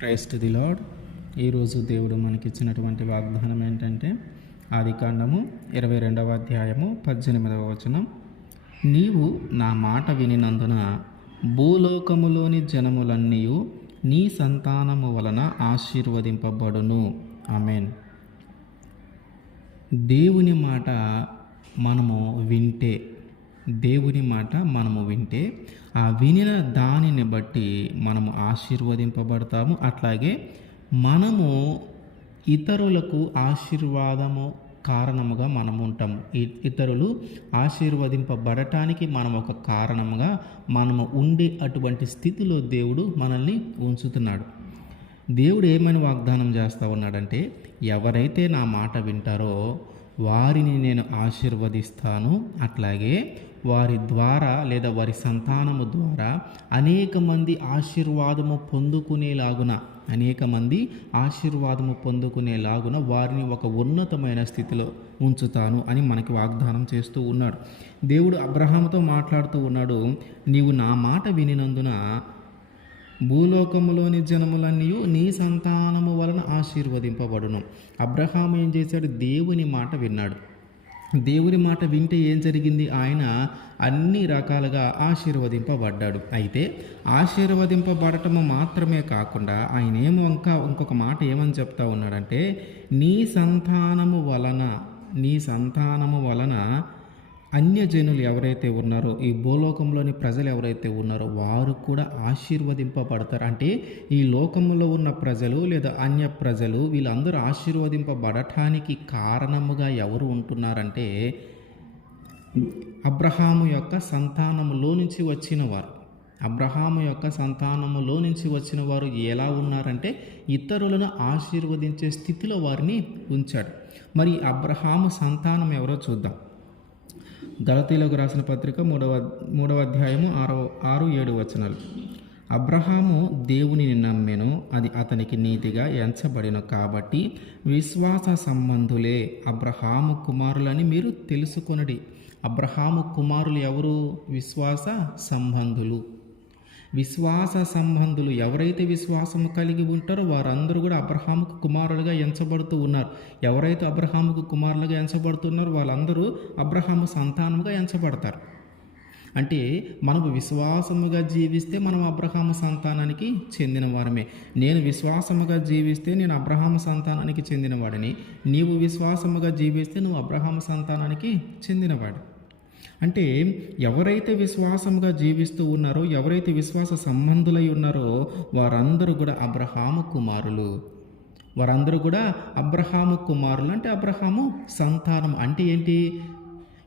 Christ the lord. ఈరోజు దేవుడు మనకిచ్చినటువంటి వాగ్దానం ఏంటంటే ఆది కాండము ఇరవై రెండవ అధ్యాయము పద్దెనిమిదవ వచనం. నీవు నా మాట వినినందున భూలోకములోని జనములన్నీ నీ సంతానము వలన ఆశీర్వదింపబడును. ఆమెన్. దేవుని మాట మనము వింటే దేవుని మాట మనము వింటే ఆ వినిన దానిని బట్టి మనము ఆశీర్వదింపబడతాము. అట్లాగే మనము ఇతరులకు ఆశీర్వాదము కారణముగా మనం ఉంటాము. ఇతరులు ఆశీర్వదింపబడటానికి మనం ఒక కారణముగా మనము ఉండే అటువంటి స్థితిలో దేవుడు మనల్ని ఉంచుతున్నాడు. దేవుడు ఏమని వాగ్దానం చేస్తా ఉన్నాడంటే ఎవరైతే నా మాట వింటారో వారిని నేను ఆశీర్వదిస్తాను. అట్లాగే వారి ద్వారా లేదా వారి సంతానము ద్వారా అనేక మంది ఆశీర్వాదము పొందుకునేలాగున అనేక మంది ఆశీర్వాదము పొందుకునేలాగున వారిని ఒక ఉన్నతమైన స్థితిలో ఉంచుతాను అని మనకి వాగ్దానం చేస్తూ ఉన్నాడు. దేవుడు అబ్రహాముతో మాట్లాడుతూ ఉన్నాడు నీవు నా మాట వినినందున భూలోకములోని జనములన్నీ నీ సంతానము వలన ఆశీర్వదింపబడును. అబ్రహాము ఏం చేశాడు? దేవుని మాట విన్నాడు. దేవుని మాట వింటే ఏం జరిగింది? ఆయన అన్ని రకాలుగా ఆశీర్వదింపబడ్డాడు. అయితే ఆశీర్వదింపబడటము మాత్రమే కాకుండా ఆయన ఏమో ఇంకా ఇంకొక మాట ఏమని చెప్తా ఉన్నాడంటే నీ సంతానము వలన నీ సంతానము వలన అన్యజనులు ఎవరైతే ఉన్నారో ఈ భూలోకంలోని ప్రజలు ఎవరైతే ఉన్నారో వారు కూడా ఆశీర్వదింపబడతారు. అంటే ఈ లోకంలో ఉన్న ప్రజలు లేదా అన్య ప్రజలు వీళ్ళందరూ ఆశీర్వదింపబడటానికి కారణముగా ఎవరు ఉంటున్నారంటే అబ్రహాము యొక్క సంతానములో నుంచి వచ్చిన వారు అబ్రహాము యొక్క సంతానములో నుంచి వచ్చిన వారు ఎలా ఉన్నారంటే ఇతరులను ఆశీర్వదించే స్థితిలో వారిని ఉంచాడు. మరి అబ్రహాము సంతానం ఎవరో చూద్దాం. గలతీలకు రాసిన పత్రిక మూడవ మూడవ అధ్యాయము ఆరో ఆరు ఏడు వచనాలు. అబ్రహాము దేవునిని నమ్మెను అది అతనికి నీతిగా ఎంచబడిన కాబట్టి విశ్వాస సంబంధులే అబ్రహాము కుమారులని మీరు తెలుసుకొనడి. అబ్రహాము కుమారులు ఎవరు? విశ్వాస సంబంధులు. విశ్వాస సంబంధులు ఎవరైతే విశ్వాసము కలిగి ఉంటారో వారందరూ కూడా అబ్రహాముకు కుమారులుగా ఎంచబడుతూ ఉన్నారు. ఎవరైతే అబ్రహాముకు కుమారులుగా ఎంచబడుతున్నారో వాళ్ళందరూ అబ్రహాము సంతానముగా ఎంచబడతారు. అంటే మనము విశ్వాసముగా జీవిస్తే మనం అబ్రహాము సంతానానికి చెందిన వారమే నేను విశ్వాసముగా జీవిస్తే నేను అబ్రహాము సంతానానికి చెందినవాడిని. నీవు విశ్వాసముగా జీవిస్తే నువ్వు అబ్రహాము సంతానానికి చెందినవాడు అంటే ఎవరైతే విశ్వాసంగా జీవిస్తూ ఉన్నారో ఎవరైతే విశ్వాస సంబంధులై ఉన్నారో వారందరూ కూడా అబ్రహాము కుమారులు. వారందరూ కూడా అబ్రహాము కుమారులు. అంటే అబ్రహాము సంతానం అంటే ఏంటి?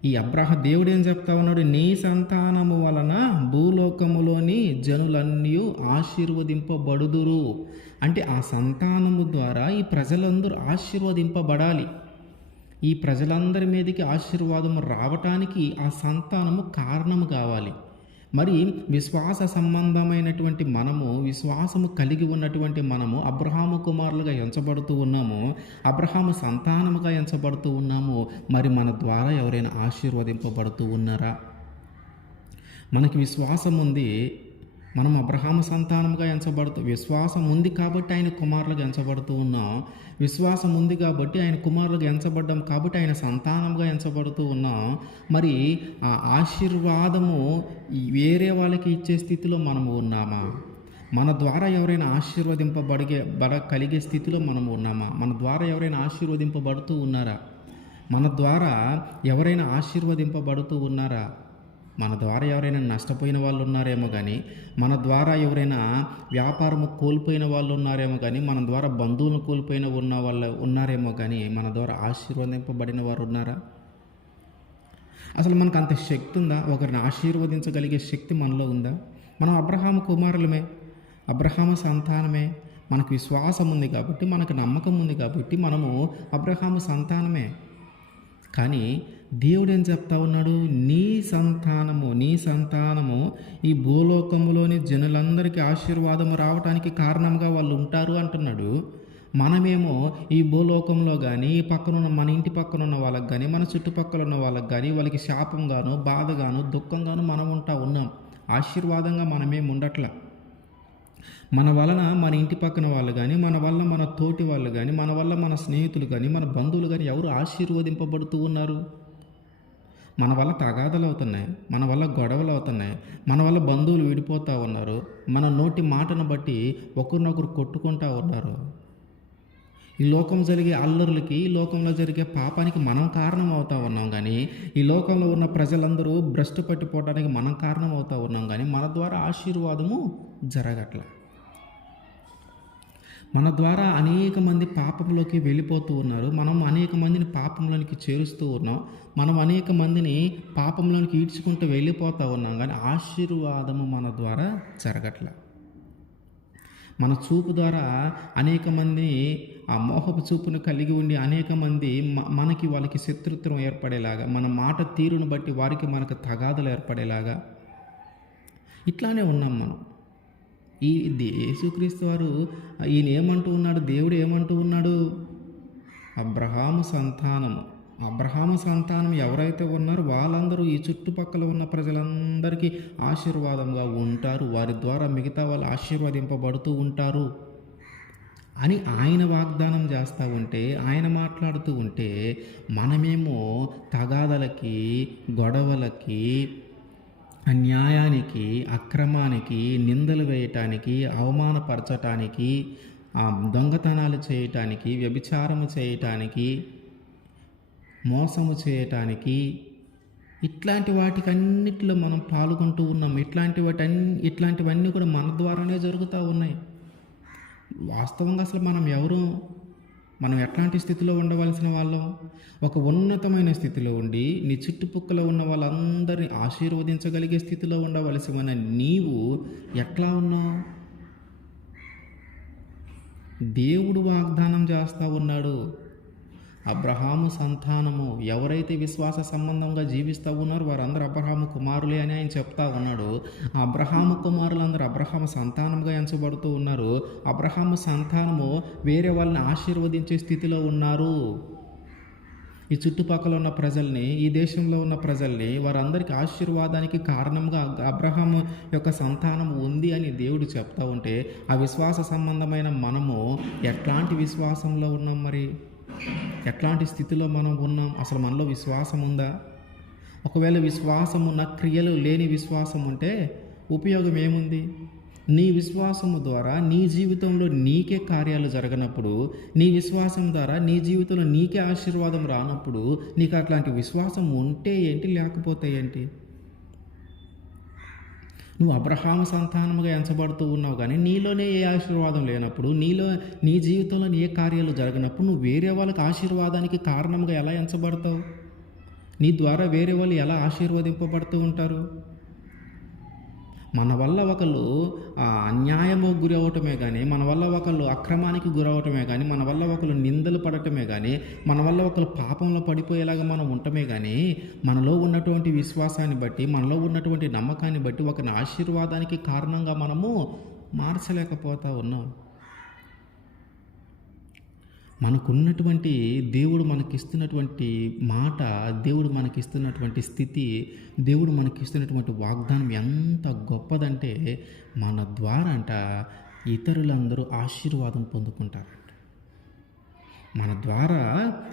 ఈ అబ్రహ దేవుడు ఏం చెప్తా ఉన్నాడు? నీ సంతానము వలన భూలోకములోని జనులన్నీ ఆశీర్వదింపబడుదురు. అంటే ఆ సంతానము ద్వారా ఈ ప్రజలందరూ ఆశీర్వదింపబడాలి. ఈ ప్రజలందరి మీదకి ఆశీర్వాదము రావటానికి ఆ సంతానము కారణము కావాలి. మరి విశ్వాస సంబంధమైనటువంటి మనము విశ్వాసము కలిగి ఉన్నటువంటి మనము అబ్రహాము కుమారులుగా ఎంచబడుతూ ఉన్నాము అబ్రహాము సంతానముగా ఎంచబడుతూ ఉన్నాము మరి మన ద్వారా ఎవరైనా ఆశీర్వదింపబడుతూ ఉన్నారా? మనకి విశ్వాసం ఉంది మనం అబ్రహాము సంతానంగా ఎంచబడుతూ విశ్వాసం ఉంది కాబట్టి ఆయన కుమారులుగా ఎంచబడుతూ ఉన్నాం విశ్వాసం ఉంది కాబట్టి ఆయన కుమారులుగా ఎంచబడ్డం కాబట్టి ఆయన సంతానంగా ఎంచబడుతూ ఉన్నాం మరి ఆ ఆశీర్వాదము వేరే వాళ్ళకి ఇచ్చే స్థితిలో మనము ఉన్నామా? మన ద్వారా ఎవరైనా ఆశీర్వదింపబడిగే బడ కలిగే స్థితిలో మనము ఉన్నామా? మన ద్వారా ఎవరైనా ఆశీర్వదింపబడుతూ ఉన్నారా? మన ద్వారా ఎవరైనా ఆశీర్వదింపబడుతూ ఉన్నారా? మన ద్వారా ఎవరైనా నష్టపోయిన వాళ్ళు ఉన్నారేమో కానీ మన ద్వారా ఎవరైనా వ్యాపారము కోల్పోయిన వాళ్ళు ఉన్నారేమో కానీ మన ద్వారా బంధువులను కోల్పోయిన ఉన్న వాళ్ళు ఉన్నారేమో కానీ మన ద్వారా ఆశీర్వదింపబడిన వారు ఉన్నారా అసలు మనకు అంత శక్తి ఉందా? ఒకరిని ఆశీర్వదించగలిగే శక్తి మనలో ఉందా? మనం అబ్రహాము కుమారులమే అబ్రహాము సంతానమే మనకు విశ్వాసం ఉంది కాబట్టి మనకు నమ్మకం ఉంది కాబట్టి మనము అబ్రహాము సంతానమే. కానీ దేవుడు ఏం చెప్తా ఉన్నాడు? నీ సంతానము నీ సంతానము ఈ భూలోకములోని జనులందరికీ ఆశీర్వాదము రావటానికి కారణంగా వాళ్ళు ఉంటారు అంటున్నాడు. మనమేమో ఈ భూలోకంలో కానీ ఈ పక్కన ఉన్న మన ఇంటి పక్కన ఉన్న వాళ్ళకి కానీ మన చుట్టుపక్కల ఉన్న వాళ్ళకి కానీ వాళ్ళకి శాపంగాను బాధగాను దుఃఖంగాను మనం ఉంటా ఉన్నాం. ఆశీర్వాదంగా మనమేం ఉండట్లా? మన వలన మన ఇంటి పక్కన వాళ్ళు కానీ మన వల్ల మన తోటి వాళ్ళు కానీ మన వల్ల మన స్నేహితులు కానీ మన బంధువులు కానీ ఎవరు ఆశీర్వదింపబడుతూ ఉన్నారు? మన వల్ల తగాదలు అవుతున్నాయి మన వల్ల గొడవలు అవుతున్నాయి మన వల్ల బంధువులు విడిపోతూ ఉన్నారు మన నోటి మాటను బట్టి ఒకరినొకరు కొట్టుకుంటూ ఉన్నారు. ఈ లోకం జరిగే అల్లర్లకి ఈ లోకంలో జరిగే పాపానికి మనం కారణం అవుతా ఉన్నాం కానీ ఈ లోకంలో ఉన్న ప్రజలందరూ భ్రష్టు పట్టిపోవడానికి మనం కారణం అవుతా ఉన్నాం కానీ మన ద్వారా ఆశీర్వాదము జరగట్ల. మన ద్వారా అనేక మంది పాపంలోకి వెళ్ళిపోతూ ఉన్నారు. మనం అనేక మందిని పాపంలోనికి చేరుస్తూ ఉన్నాం. మనం అనేక మందిని పాపంలోనికి ఈడ్చుకుంటూ వెళ్ళిపోతూ ఉన్నాం. కానీ ఆశీర్వాదము మన ద్వారా జరగట్ల. మన చూపు ద్వారా అనేక మంది ఆ మోహపు చూపును కలిగి ఉండి అనేక మంది మనకి వాళ్ళకి శత్రుత్వం ఏర్పడేలాగా మన మాట తీరును బట్టి వారికి మనకు తగాదులు ఏర్పడేలాగా ఇట్లానే ఉన్నాం మనం. ఈ యేసుక్రీస్తు వారు ఈయన ఏమంటూ ఉన్నాడు? దేవుడు ఏమంటూ ఉన్నాడు? అబ్రహాము సంతానము. అబ్రహాము సంతానం ఎవరైతే ఉన్నారో వాళ్ళందరూ ఈ చుట్టుపక్కల ఉన్న ప్రజలందరికీ ఆశీర్వాదంగా ఉంటారు. వారి ద్వారా మిగతా వాళ్ళు ఆశీర్వదింపబడుతూ ఉంటారు. అని ఆయన వాగ్దానం చేస్తూ ఉంటే ఆయన మాట్లాడుతూ ఉంటే మనమేమో తగాదలకి గొడవలకి అన్యాయానికి అక్రమానికి నిందలు వేయటానికి అవమానపరచటానికి ఆ, దొంగతనాలు చేయటానికి వ్యభిచారము చేయటానికి మోసము చేయటానికి ఇట్లాంటి వాటికి అన్నిటిలో మనం పాల్గొంటూ ఉన్నాం. ఇట్లాంటి వాటి ఇట్లాంటివన్నీ కూడా మన ద్వారానే జరుగుతూ ఉన్నాయి. వాస్తవంగా అసలు మనం ఎవరు మనం ఎట్లాంటి స్థితిలో ఉండవలసిన వాళ్ళం? ఒక ఉన్నతమైన స్థితిలో ఉండి నీ చుట్టుపక్కల ఉన్న వాళ్ళందరినీ ఆశీర్వదించగలిగే స్థితిలో ఉండవలసిన నీవు ఎట్లా ఉన్నావు? దేవుడు వాగ్దానం చేస్తూ ఉన్నాడు. అబ్రహాము సంతానము ఎవరైతే విశ్వాస సంబంధంగా జీవిస్తూ ఉన్నారో వారందరూ అబ్రహాము కుమారులే అని ఆయన చెప్తా ఉన్నాడు. అబ్రహాము కుమారులందరూ అబ్రహాము సంతానముగా ఎంచబడుతూ ఉన్నారు. అబ్రహాము సంతానము వేరే వాళ్ళని ఆశీర్వదించే స్థితిలో ఉన్నారు. ఈ చుట్టుపక్కల ఉన్న ప్రజల్ని ఈ దేశంలో ఉన్న ప్రజల్ని వారందరికీ ఆశీర్వాదానికి కారణంగా అబ్రహం యొక్క సంతానం ఉంది అని దేవుడు చెప్తా ఉంటే ఆ విశ్వాస సంబంధమైన మనము ఎట్లాంటి విశ్వాసంలో ఉన్నాం మరి? ఎట్లాంటి స్థితిలో మనం ఉన్నాం? అసలు మనలో విశ్వాసం ఉందా? ఒకవేళ విశ్వాసము నా క్రియలు లేని విశ్వాసం ఉంటే ఉపయోగం ఏముంది? నీ విశ్వాసము ద్వారా నీ జీవితంలో నీకే కార్యాలు జరగనప్పుడు నీ విశ్వాసం ద్వారా నీ జీవితంలో నీకే ఆశీర్వాదం రానప్పుడు నీకు అట్లాంటి విశ్వాసం ఉంటే ఏంటి? లేకపోతే ఏంటి? నువ్వు అబ్రహాం సంతానముగా ఎంచబడుతూ ఉన్నావు కానీ నీలోనే ఏ ఆశీర్వాదం లేనప్పుడు నీలో నీ జీవితంలో ఏ కార్యాలు జరగనప్పుడు నువ్వు వేరే వాళ్ళకి ఆశీర్వాదానికి కారణంగా ఎలా ఎంచబడతావు? నీ ద్వారా వేరే వాళ్ళు ఎలా ఆశీర్వదింపబడుతూ ఉంటారు? మన వల్ల ఒకళ్ళు అన్యాయము గురి అవటమే కానీ మన వల్ల ఒకళ్ళు అక్రమానికి గురవటమే కానీ మన వల్ల ఒకళ్ళు నిందలు పడటమే కానీ మన వల్ల ఒకళ్ళు పాపంలో పడిపోయేలాగా మనం ఉండటమే కానీ మనలో ఉన్నటువంటి విశ్వాసాన్ని బట్టి మనలో ఉన్నటువంటి నమ్మకాన్ని బట్టి ఒకరిని ఆశీర్వాదానికి కారణంగా మనము మార్చలేకపోతా ఉన్నాం. మనకున్నటువంటి దేవుడు మనకిస్తున్నటువంటి మాట దేవుడు మనకిస్తున్నటువంటి స్థితి దేవుడు మనకిస్తున్నటువంటి వాగ్దానం ఎంత గొప్పదంటే మన ద్వారా అంట ఇతరులందరూ ఆశీర్వాదం పొందుకుంటారు మన ద్వారా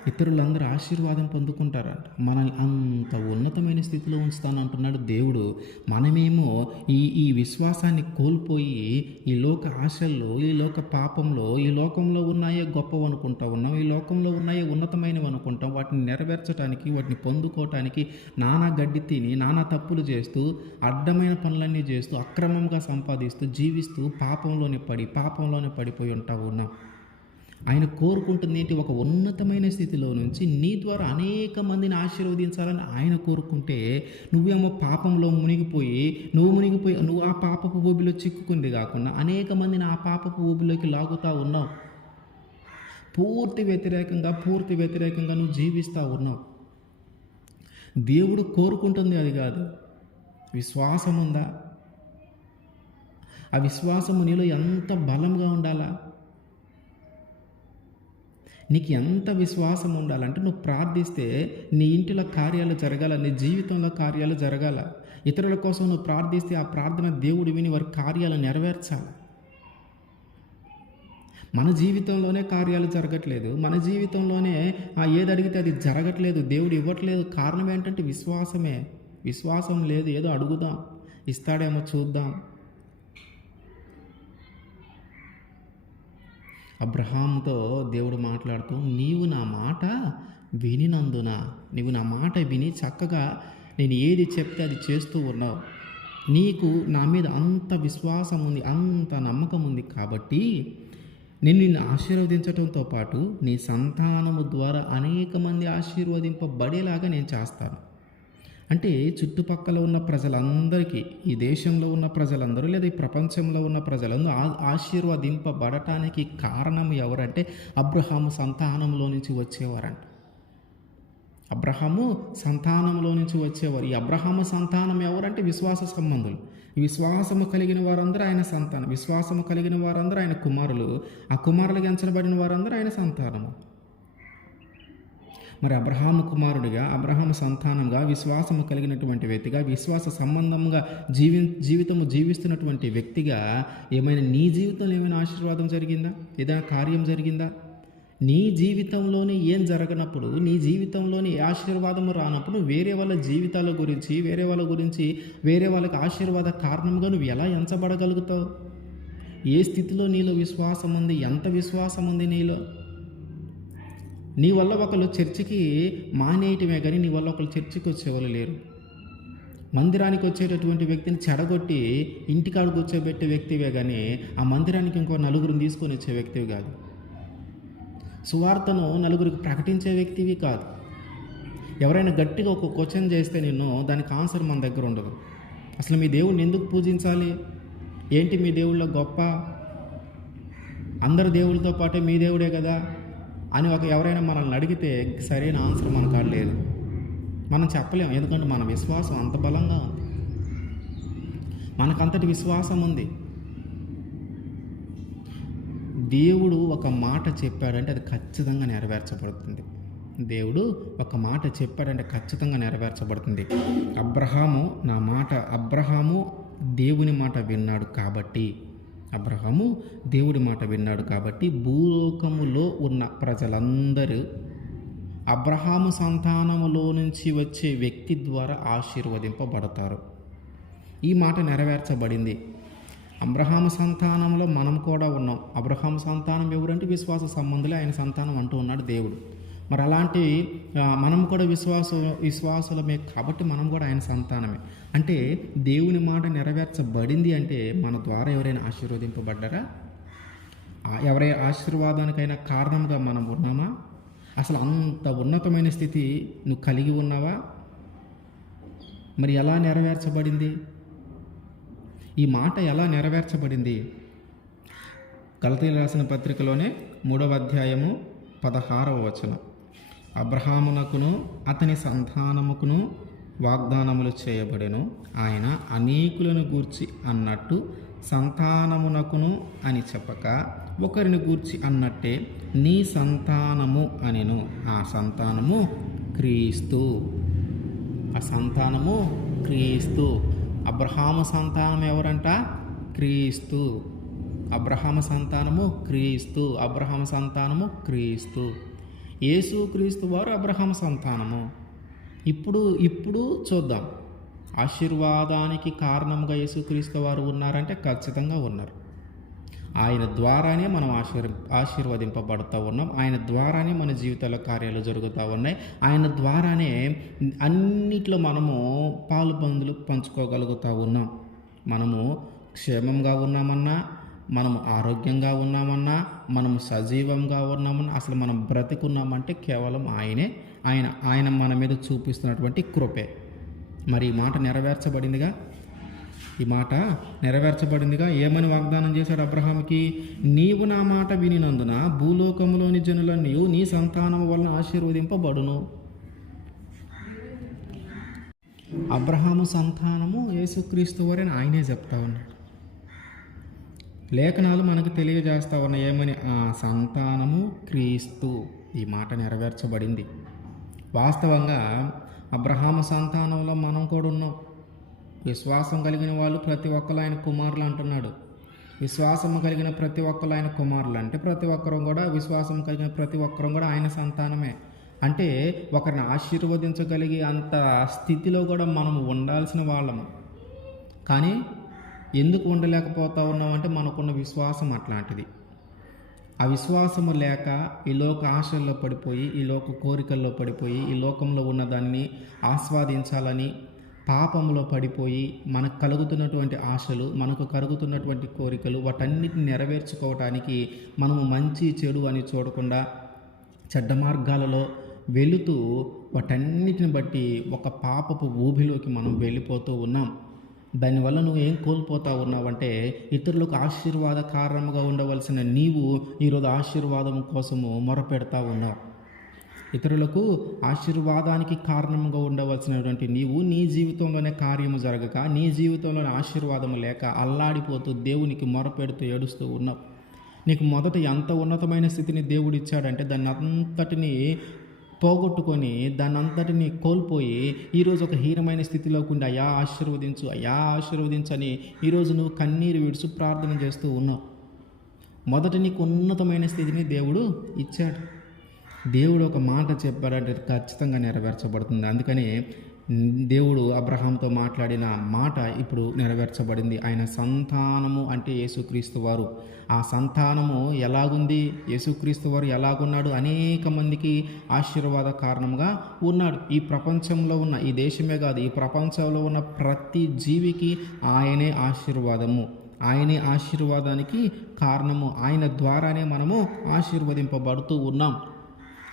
ఇతరులందరూ ఆశీర్వాదం పొందుకుంటారంట. మనల్ని అంత ఉన్నతమైన స్థితిలో ఉంచుతానంటున్నాడు దేవుడు. మనమేమో ఈ ఈ విశ్వాసాన్ని కోల్పోయి ఈ లోక ఆశల్లో ఈ లోక పాపంలో ఈ లోకంలో ఉన్నాయే గొప్పవి అనుకుంటా ఉన్నాం ఈ లోకంలో ఉన్నాయే ఉన్నతమైనవి అనుకుంటాం వాటిని నెరవేర్చడానికి వాటిని పొందుకోవటానికి నానా గడ్డి తిని నానా తప్పులు చేస్తూ అడ్డమైన పనులన్నీ చేస్తూ అక్రమంగా సంపాదిస్తూ జీవిస్తూ పాపంలోనే పడి పాపంలోనే పడిపోయి ఉంటా ఉన్నాం. ఆయన కోరుకుంటుంది ఏంటి? ఒక ఉన్నతమైన స్థితిలో నుంచి నీ ద్వారా అనేక మందిని ఆశీర్వదించాలని ఆయన కోరుకుంటే నువ్వేమో పాపంలో మునిగిపోయి నువ్వు మునిగిపోయి నువ్వు ఆ పాపపు ఊబిలో చిక్కుకుంది కాకుండా అనేక మందిని ఆ పాపపు ఊబిలోకి లాగుతూ ఉన్నావు. పూర్తి వ్యతిరేకంగా పూర్తి వ్యతిరేకంగా నువ్వు జీవిస్తూ ఉన్నావు. దేవుడు కోరుకుంటుంది అది కాదు. విశ్వాసం ఉందా? ఆ విశ్వాసము నీలో ఎంత బలంగా ఉండాలా? నీకు ఎంత విశ్వాసం ఉండాలంటే నువ్వు ప్రార్థిస్తే నీ ఇంటిలో కార్యాలు జరగాల నీ జీవితంలో కార్యాలు జరగాల. ఇతరుల కోసం నువ్వు ప్రార్థిస్తే ఆ ప్రార్థన దేవుడు విని వారి కార్యాలు నెరవేర్చాలి. మన జీవితంలోనే కార్యాలు జరగట్లేదు. మన జీవితంలోనే ఆ ఏది అడిగితే అది జరగట్లేదు దేవుడు ఇవ్వట్లేదు. కారణం ఏంటంటే విశ్వాసమే. విశ్వాసం లేదు ఏదో అడుగుదాం. ఇస్తాడేమో చూద్దాం. అబ్రహాముతో దేవుడు మాట్లాడుతూ నీవు నా మాట వినినందున నీవు నా మాట విని చక్కగా నేను ఏది చెప్తే అది చేస్తూ ఉన్నావు. నీకు నా మీద అంత విశ్వాసం ఉంది అంత నమ్మకం ఉంది కాబట్టి నేను నిన్ను ఆశీర్వదించడంతో పాటు నీ సంతానము ద్వారా అనేక మంది ఆశీర్వదింపబడేలాగా నేను చేస్తాను. అంటే చుట్టుపక్కల ఉన్న ప్రజలందరికీ ఈ దేశంలో ఉన్న ప్రజలందరూ లేదా ఈ ప్రపంచంలో ఉన్న ప్రజలందరూ ఆ ఆశీర్వదింపబడటానికి కారణం ఎవరంటే అబ్రహాము సంతానంలో నుంచి వచ్చేవారంట. అబ్రహాము సంతానంలో నుంచి వచ్చేవారు. ఈ అబ్రహాము సంతానం ఎవరంటే విశ్వాస సంబంధులు. విశ్వాసము కలిగిన వారందరూ ఆయన సంతానం. విశ్వాసము కలిగిన వారందరూ ఆయన కుమారులు. ఆ కుమారులు ఎంచబడిన వారందరూ ఆయన సంతానము. మరి అబ్రహాము కుమారుడిగా అబ్రహాము సంతానంగా విశ్వాసము కలిగినటువంటి వ్యక్తిగా విశ్వాస సంబంధంగా జీవి జీవితము జీవిస్తున్నటువంటి వ్యక్తిగా ఏమైనా నీ జీవితంలో ఏమైనా ఆశీర్వాదం జరిగిందా? ఏదైనా కార్యం జరిగిందా? నీ జీవితంలోనే ఏం జరగనప్పుడు నీ జీవితంలోని ఆశీర్వాదము రానప్పుడు వేరే వాళ్ళ జీవితాల గురించి వేరే వాళ్ళ గురించి వేరే వాళ్ళకి ఆశీర్వాద కారణంగా నువ్వు ఎలా ఎంచబడగలుగుతావు? ఏ స్థితిలో నీలో విశ్వాసం ఉంది ఎంత విశ్వాసం ఉంది నీలో? నీ వల్ల ఒకళ్ళు చర్చికి మానేయటమే కానీ నీ వల్ల ఒకళ్ళు చర్చికి వచ్చేవాళ్ళు లేరు. మందిరానికి వచ్చేటటువంటి వ్యక్తిని చెడగొట్టి ఇంటికాడ కూర్చోబెట్టే వ్యక్తివే కానీ ఆ మందిరానికి ఇంకో నలుగురిని తీసుకొని వచ్చే వ్యక్తివి కాదు. సువార్తను నలుగురికి ప్రకటించే వ్యక్తివి కాదు. ఎవరైనా గట్టిగా ఒక క్వశ్చన్ చేస్తే నిన్ను దానికి ఆన్సర్ మన దగ్గర ఉండదు. అసలు మీ దేవుడిని ఎందుకు పూజించాలి? ఏంటి మీ దేవుళ్ళ గొప్ప? అందరు దేవుళ్ళతో పాటే మీ దేవుడే కదా? అని ఒక ఎవరైనా మనల్ని అడిగితే సరైన ఆన్సర్ మన కాడ లేదు. మనం చెప్పలేం. ఎందుకంటే మన విశ్వాసం అంత బలంగా ఉంది. మనకంతటి విశ్వాసం ఉంది. దేవుడు ఒక మాట చెప్పాడంటే అది ఖచ్చితంగా నెరవేర్చబడుతుంది. దేవుడు ఒక మాట చెప్పాడంటే ఖచ్చితంగా నెరవేర్చబడుతుంది. అబ్రహాము నా మాట అబ్రహాము దేవుని మాట విన్నాడు కాబట్టి అబ్రహాము దేవుడి మాట విన్నాడు కాబట్టి భూలోకములో ఉన్న ప్రజలందరూ అబ్రహాము సంతానములో నుంచి వచ్చే వ్యక్తి ద్వారా ఆశీర్వదింపబడతారు. ఈ మాట నెరవేర్చబడింది. అబ్రహాము సంతానంలో మనం కూడా ఉన్నాం. అబ్రహాము సంతానం ఎవరంటే విశ్వాస సంబంధులే ఆయన సంతానం అంటూ ఉన్నాడు దేవుడు. మరి అలాంటి మనం కూడా విశ్వాస విశ్వాసులమే కాబట్టి మనం కూడా ఆయన సంతానమే. అంటే దేవుని మాట నెరవేర్చబడింది అంటే మన ద్వారా ఎవరైనా ఆశీర్వదింపబడ్డారా? ఎవరై ఎవరైనా ఆశీర్వాదానికైనా కారణంగా మనం ఉన్నామా? అసలు అంత ఉన్నతమైన స్థితి నువ్వు కలిగి ఉన్నావా? మరి ఎలా నెరవేర్చబడింది? ఈ మాట ఎలా నెరవేర్చబడింది? గలతీలు రాసిన పత్రికలోనే మూడవ అధ్యాయము పదహారవ వచనం. అబ్రహామునకును అతని సంతానముకును వాగ్దానములు చేయబడెను. ఆయన అనేకులను గూర్చి అన్నట్టు సంతానమునకును అని చెప్పక ఒకరిని గూర్చి అన్నట్టే నీ సంతానము అనెను. ఆ సంతానము క్రీస్తు. ఆ సంతానము క్రీస్తు. అబ్రహాము సంతానం ఎవరంట? క్రీస్తు. అబ్రహామ సంతానము క్రీస్తు. అబ్రహామ సంతానము క్రీస్తు. యేసు క్రీస్తు వారు అబ్రహామ సంతానము. ఇప్పుడు ఇప్పుడు చూద్దాం. ఆశీర్వాదానికి కారణంగా యేసుక్రీస్తు వారు ఉన్నారంటే ఖచ్చితంగా ఉన్నారు. ఆయన ద్వారానే మనం ఆశీర్ ఆశీర్వదింపబడుతూ ఉన్నాం. ఆయన ద్వారానే మన జీవితాల కార్యాలు జరుగుతూ ఉన్నాయి. ఆయన ద్వారానే అన్నిట్లో మనము పాలు పందులు పంచుకోగలుగుతూ ఉన్నాం. మనము క్షేమంగా ఉన్నామన్నా మనము ఆరోగ్యంగా ఉన్నామన్నా మనము సజీవంగా ఉన్నామన్నా అసలు మనం బ్రతికున్నామంటే కేవలం ఆయనే ఆయన ఆయన మన మీద చూపిస్తున్నటువంటి కృపే. మరి ఈ మాట నెరవేర్చబడిందిగా? ఈ మాట నెరవేర్చబడిందిగా? ఏమని వాగ్దానం చేశాడు అబ్రహాంకి నీవు నా మాట వినినందున భూలోకంలోని జనులన్నీ నీ సంతానం వలన ఆశీర్వదింపబడును. అబ్రహాము సంతానము యేసుక్రీస్తు వారని ఆయనే చెప్తా ఉన్నాడు. లేఖనాలు మనకు తెలియజేస్తా ఉన్నాయి. ఏమని? ఆ సంతానము క్రీస్తు. ఈ మాట నెరవేర్చబడింది. వాస్తవంగా అబ్రహామ సంతానంలో మనం కూడా ఉన్నాం. విశ్వాసం కలిగిన వాళ్ళు ప్రతి ఒక్కరు ఆయన కుమారులు అంటున్నాడు. విశ్వాసము కలిగిన ప్రతి ఒక్కరు ఆయన కుమారులు అంటే ప్రతి ఒక్కరూ కూడా విశ్వాసం కలిగిన ప్రతి ఒక్కరూ కూడా ఆయన సంతానమే. అంటే ఒకరిని ఆశీర్వదించగలిగే అంత స్థితిలో కూడా మనం ఉండాల్సిన వాళ్ళము. కానీ ఎందుకు ఉండలేకపోతా ఉన్నామంటే మనకున్న విశ్వాసం అట్లాంటిది. అవిశ్వాసము లేక ఈ లోక ఆశల్లో పడిపోయి ఈ లోక కోరికల్లో పడిపోయి ఈ లోకంలో ఉన్నదాన్ని ఆస్వాదించాలని పాపంలో పడిపోయి మనకు కలుగుతున్నటువంటి ఆశలు మనకు కలుగుతున్నటువంటి కోరికలు వాటన్నిటిని నెరవేర్చుకోవటానికి మనము మంచి చెడు అని చూడకుండా చెడ్డ మార్గాలలో వెళుతూ వాటన్నిటిని బట్టి ఒక పాపపు ఊబిలోకి మనం వెళ్ళిపోతూ ఉన్నాం. దానివల్ల నువ్వు ఏం కోల్పోతా ఉన్నావంటే ఇతరులకు ఆశీర్వాద కారణముగా ఉండవలసిన నీవు ఈరోజు ఆశీర్వాదం కోసము మొరపెడతా ఉన్నావు ఇతరులకు ఆశీర్వాదానికి కారణంగా ఉండవలసినటువంటి నీవు నీ జీవితంలోనే కార్యము జరగక నీ జీవితంలోనే ఆశీర్వాదము లేక అల్లాడిపోతూ దేవునికి మొరపెడుతూ ఏడుస్తూ ఉన్నావు. నీకు మొదట ఎంత ఉన్నతమైన స్థితిని దేవుడు ఇచ్చాడంటే దాన్ని అంతటిని పోగొట్టుకొని దానంతటిని కోల్పోయి ఈరోజు ఒక హీనమైన స్థితిలోకి ఉండి అయా ఆశీర్వదించు అయా ఆశీర్వదించని ఈరోజు నువ్వు కన్నీరు విడుచు ప్రార్థన చేస్తూ ఉన్నావు. మొదట నీకు ఉన్నతమైన స్థితిని దేవుడు ఇచ్చాడు. దేవుడు ఒక మాట చెప్పాడంటే ఖచ్చితంగా నెరవేర్చబడుతుంది. అందుకని దేవుడు అబ్రహాంతో మాట్లాడిన మాట ఇప్పుడు నెరవేర్చబడింది. ఆయన సంతానము అంటే యేసుక్రీస్తు వారు. ఆ సంతానము ఎలాగుంది? యేసుక్రీస్తు వారు ఎలాగున్నాడు? అనేక మందికి ఆశీర్వాద కారణంగా ఉన్నాడు. ఈ ప్రపంచంలో ఉన్న ఈ దేశమే కాదు ఈ ప్రపంచంలో ఉన్న ప్రతి జీవికి ఆయనే ఆశీర్వాదము. ఆయనే ఆశీర్వాదానికి కారణము. ఆయన ద్వారానే మనము ఆశీర్వదింపబడుతూ ఉన్నాం.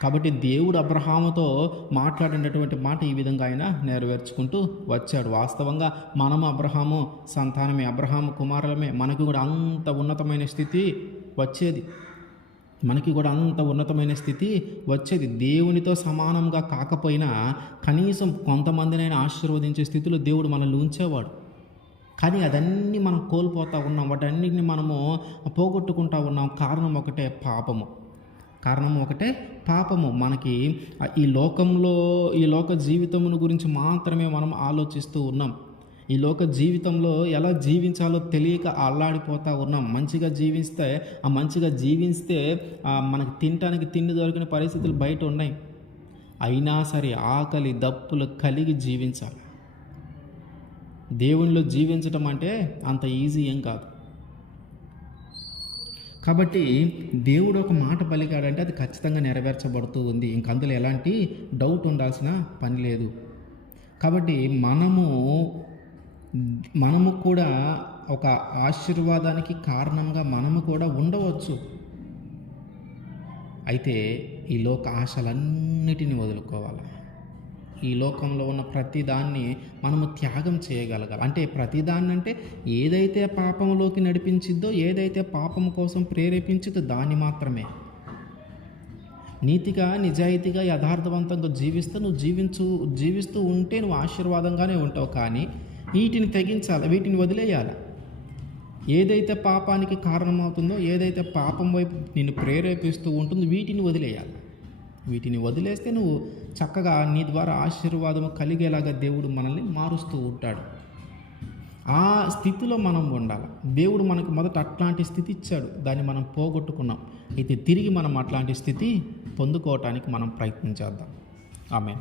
కాబట్టి దేవుడు అబ్రహాముతో మాట్లాడినటువంటి మాట ఈ విధంగా ఆయన నెరవేర్చుకుంటూ వచ్చాడు. వాస్తవంగా మనము అబ్రహాము సంతానమే అబ్రహాము కుమారులమే. మనకి కూడా అంత ఉన్నతమైన స్థితి వచ్చేది. మనకి కూడా అంత ఉన్నతమైన స్థితి వచ్చేది. దేవునితో సమానంగా కాకపోయినా కనీసం కొంతమందినైనా ఆశీర్వదించే స్థితిలో దేవుడు మనల్ని ఉంచేవాడు. కానీ అదన్నీ మనం కోల్పోతూ ఉన్నాం. వాటన్నిటిని మనము పోగొట్టుకుంటా ఉన్నాం. కారణం ఒకటే పాపము. కారణం ఒకటే పాపము. మనకి ఈ లోకంలో ఈ లోక జీవితమును గురించి మాత్రమే మనం ఆలోచిస్తూ ఉన్నాం. ఈ లోక జీవితంలో ఎలా జీవించాలో తెలియక అల్లాడిపోతూ ఉన్నాం. మంచిగా జీవిస్తే ఆ మంచిగా జీవిస్తే మనకి తినటానికి తిండి దొరికిన పరిస్థితులు బయట ఉన్నాయి. అయినా సరే ఆకలి దప్పులు కలిగి జీవించాలి. దేవునిలో జీవించటం అంటే అంత ఈజీ ఏం కాదు. కాబట్టి దేవుడు ఒక మాట పలికాడంటే అది ఖచ్చితంగా నెరవేర్చబడుతూ ఉంది ఇంక అందులో ఎలాంటి డౌట్ ఉండాల్సిన పని లేదు. కాబట్టి మనము మనము కూడా ఒక ఆశీర్వాదానికి కారణంగా మనము కూడా ఉండవచ్చు. అయితే ఈ లోక ఆశలన్నిటిని వదులుకోవాలి? ఈ లోకంలో ఉన్న ప్రతిదాన్ని మనము త్యాగం చేయగలగాలి. అంటే ప్రతిదాన్ని అంటే ఏదైతే పాపంలోకి నడిపించిద్దో ఏదైతే పాపం కోసం ప్రేరేపించిద్దో దాన్ని మాత్రమే. నీతిగా నిజాయితీగా యథార్థవంతంగా జీవిస్తూ నువ్వు జీవించు జీవిస్తూ ఉంటే నువ్వు ఆశీర్వాదంగానే ఉంటావు. కానీ వీటిని తెగించాలి వీటిని వదిలేయాలి. ఏదైతే పాపానికి కారణమవుతుందో ఏదైతే పాపం వైపు నిన్ను ప్రేరేపిస్తూ ఉంటుందో వీటిని వదిలేయాలి. వీటిని వదిలేస్తే నువ్వు చక్కగా నీ ద్వారా ఆశీర్వాదము కలిగేలాగా దేవుడు మనల్ని మారుస్తూ ఉంటాడు. ఆ స్థితిలో మనం ఉండాలి. దేవుడు మనకు మొదట అట్లాంటి స్థితి ఇచ్చాడు. దాన్ని మనం పోగొట్టుకున్నాం. అయితే తిరిగి మనం అట్లాంటి స్థితి పొందుకోవటానికి మనం ప్రయత్నం చేద్దాం. ఆమె